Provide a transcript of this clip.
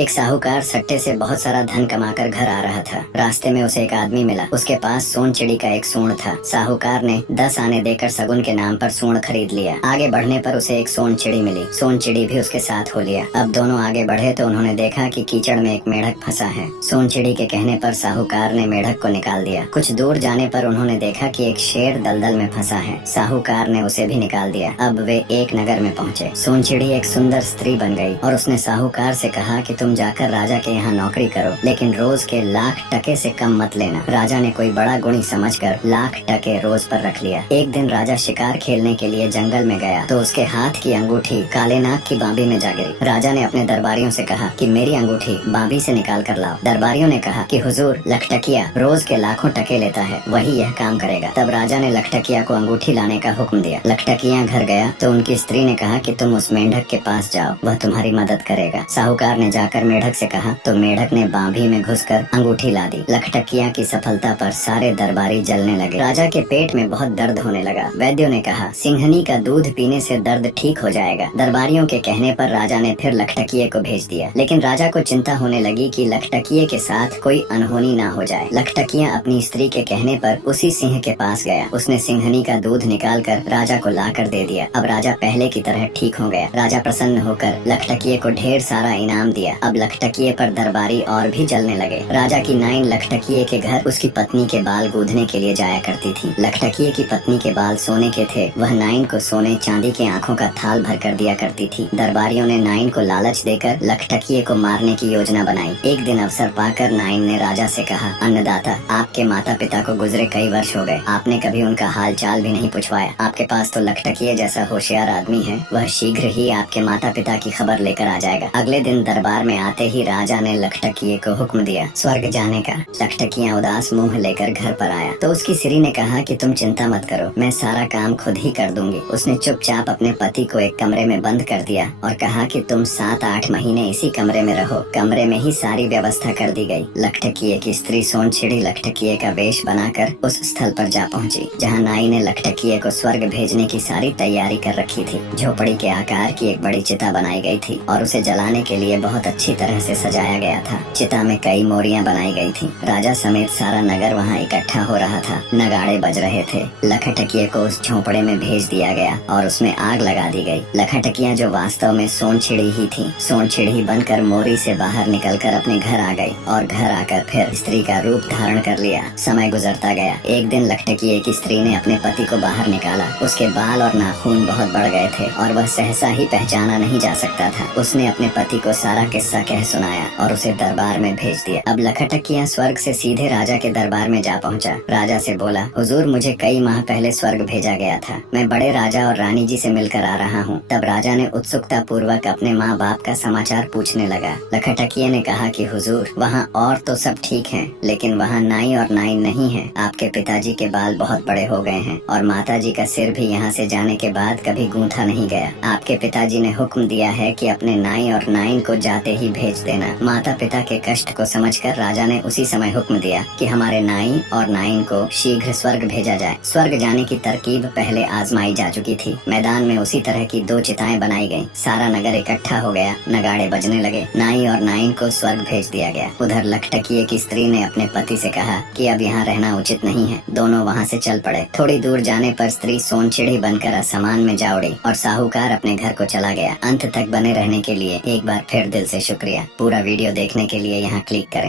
एक साहूकार सट्टे से बहुत सारा धन कमाकर घर आ रहा था। रास्ते में उसे एक आदमी मिला। उसके पास सोन चिड़ी का एक सूंड था। साहूकार ने 10 आने देकर सगुन के नाम पर सूंड खरीद लिया। आगे बढ़ने पर उसे एक सोन चिड़ी मिली। सोन चिड़ी भी उसके साथ हो लिया। अब दोनों आगे बढ़े तो उन्होंने देखा कि कीचड़ में एक मेढक फंसा है। सोन चिड़ी के कहने पर साहूकार ने मेढक को निकाल दिया। कुछ दूर जाने पर उन्होंने देखा कि एक शेर दलदल में फंसा है। साहूकार ने उसे भी निकाल दिया। अब वे एक नगर में पहुँचे। सोन चिड़ी एक सुंदर स्त्री बन गई और उसने साहूकार से कहा कि तुम जाकर राजा के यहाँ नौकरी करो, लेकिन रोज के लाख टके से कम मत लेना। राजा ने कोई बड़ा गुणी समझकर लाख टके रोज पर रख लिया। एक दिन राजा शिकार खेलने के लिए जंगल में गया तो उसके हाथ की अंगूठी काले नाग की बांबी में जा गिरी। राजा ने अपने दरबारियों से कहा कि मेरी अंगूठी बांबी से निकाल कर लाओ। दरबारियों ने कहा कि हुजूर, लखटकिया रोज के लाखों टके लेता है, वही यह काम करेगा। तब राजा ने लखटकिया को अंगूठी लाने का हुक्म दिया। लखटकिया घर गया तो उनकी स्त्री ने कहा कि तुम उस मेंढक के पास जाओ, वह तुम्हारी मदद करेगा। साहूकार ने जाकर मेढक से कहा तो मेढक ने बांभी में घुसकर अंगूठी ला दी। लखटकिया की सफलता पर सारे दरबारी जलने लगे। राजा के पेट में बहुत दर्द होने लगा। वैद्यों ने कहा सिंघनी का दूध पीने से दर्द ठीक हो जाएगा। दरबारियों के कहने पर राजा ने फिर लखटकिये को भेज दिया, लेकिन राजा को चिंता होने लगी कि लखटकिये के साथ कोई अनहोनी ना हो जाए। लखटकिया अपनी स्त्री के कहने पर उसी सिंह के पास गया। उसने सिंघनी का दूध निकाल कर राजा को ला कर दे दिया। अब राजा पहले की तरह ठीक हो गया। राजा प्रसन्न होकर लखटकिये को ढेर सारा इनाम दिया। अब लखटकिये पर दरबारी और भी जलने लगे। राजा की नाइन लखटकिये के घर उसकी पत्नी के बाल गूंथने के लिए जाया करती थी। लखटकिये की पत्नी के बाल सोने के थे। वह नाइन को सोने चांदी के आँखों का थाल भर कर दिया करती थी। दरबारियों ने नाइन को लालच देकर लखटकिये को मारने की योजना बनाई। एक दिन अवसर पाकर नाइन ने राजा से कहा, अन्नदाता, आपके माता पिता को गुजरे कई वर्ष हो गए, आपने कभी उनका हाल चाल भी नहीं पूछवाया। आपके पास तो लखटकिये जैसा होशियार आदमी है, वह शीघ्र ही आपके माता पिता की खबर लेकर आ जाएगा। अगले दिन दरबार में आते ही राजा ने लखटकिये को हुक्म दिया स्वर्ग जाने का। लखटकिया उदास मुंह लेकर घर पर आया तो उसकी स्त्री ने कहा कि तुम चिंता मत करो, मैं सारा काम खुद ही कर दूंगी। उसने चुपचाप अपने पति को एक कमरे में बंद कर दिया और कहा कि तुम 7-8 महीने इसी कमरे में रहो। कमरे में ही सारी व्यवस्था कर दी गई। लखटकिये की स्त्री सोन चिड़ी लखटकिये का वेश बनाकर उस स्थल पर जा पहुंची जहां नाई ने लखटकिये को स्वर्ग भेजने की सारी तैयारी कर रखी थी। झोपड़ी के आकार की एक बड़ी चिता बनाई गई थी और उसे जलाने के लिए बहुत अच्छी तरह से सजाया गया था। चिता में कई मोरियां बनाई गई थी। राजा समेत सारा नगर वहां इकट्ठा हो रहा था। नगाड़े बज रहे थे। लखटकिये को उस झोपड़े में भेज दिया गया और उसमें आग लगा दी गई। लखटकिया जो वास्तव में सोन चिड़ी ही थी, सोन चिड़ी बनकर मोरी से बाहर निकलकर अपने घर आ गई और घर आकर फिर स्त्री का रूप धारण कर लिया। समय गुजरता गया। एक दिन लखटकिये की स्त्री ने अपने पति को बाहर निकाला। उसके बाल और नाखून बहुत बढ़ गए थे और वह सहसा ही पहचाना नहीं जा सकता था। उसने अपने पति को सारा किस्सा कह सुनाया और उसे दरबार में भेज दिया। अब लखटकिया स्वर्ग से सीधे राजा के दरबार में जा पहुंचा। राजा से बोला, हुजूर, मुझे कई माह पहले स्वर्ग भेजा गया था। मैं बड़े राजा और रानी जी से मिलकर आ रहा हूँ। तब राजा ने उत्सुकता पूर्वक अपने माँ बाप का समाचार पूछने लगा। लखटकिया ने कहा कि हुजूर, वहाँ और तो सब ठीक है, लेकिन वहाँ नाई और नाइन नहीं है। आपके पिताजी के बाल बहुत बड़े हो गए हैं और माताजी का सिर भी यहाँ से जाने के बाद कभी गूंथा नहीं गया। आपके पिताजी ने हुक्म दिया है कि अपने नाई और नाइन को जाते ही भेज देना। माता पिता के कष्ट को समझकर राजा ने उसी समय हुक्म दिया कि हमारे नाई और नाइन को शीघ्र स्वर्ग भेजा जाए। स्वर्ग जाने की तरकीब पहले आजमाई जा चुकी थी। मैदान में उसी तरह की 2 चिताएं बनाई गईं। सारा नगर इकट्ठा हो गया। नगाड़े बजने लगे। नाई और नाइन को स्वर्ग भेज दिया गया। उधर लखटकिये की स्त्री ने अपने पति से कहा कि अब यहाँ रहना उचित नहीं है। दोनों वहाँ से चल पड़े। थोड़ी दूर जाने पर स्त्री सोन चिड़ी बनकर आसमान में जा उड़ी और साहूकार अपने घर को चला गया। अंत तक बने रहने के लिए एक बार फिर दिल से शुक्रिया। पूरा वीडियो देखने के लिए यहाँ क्लिक करें।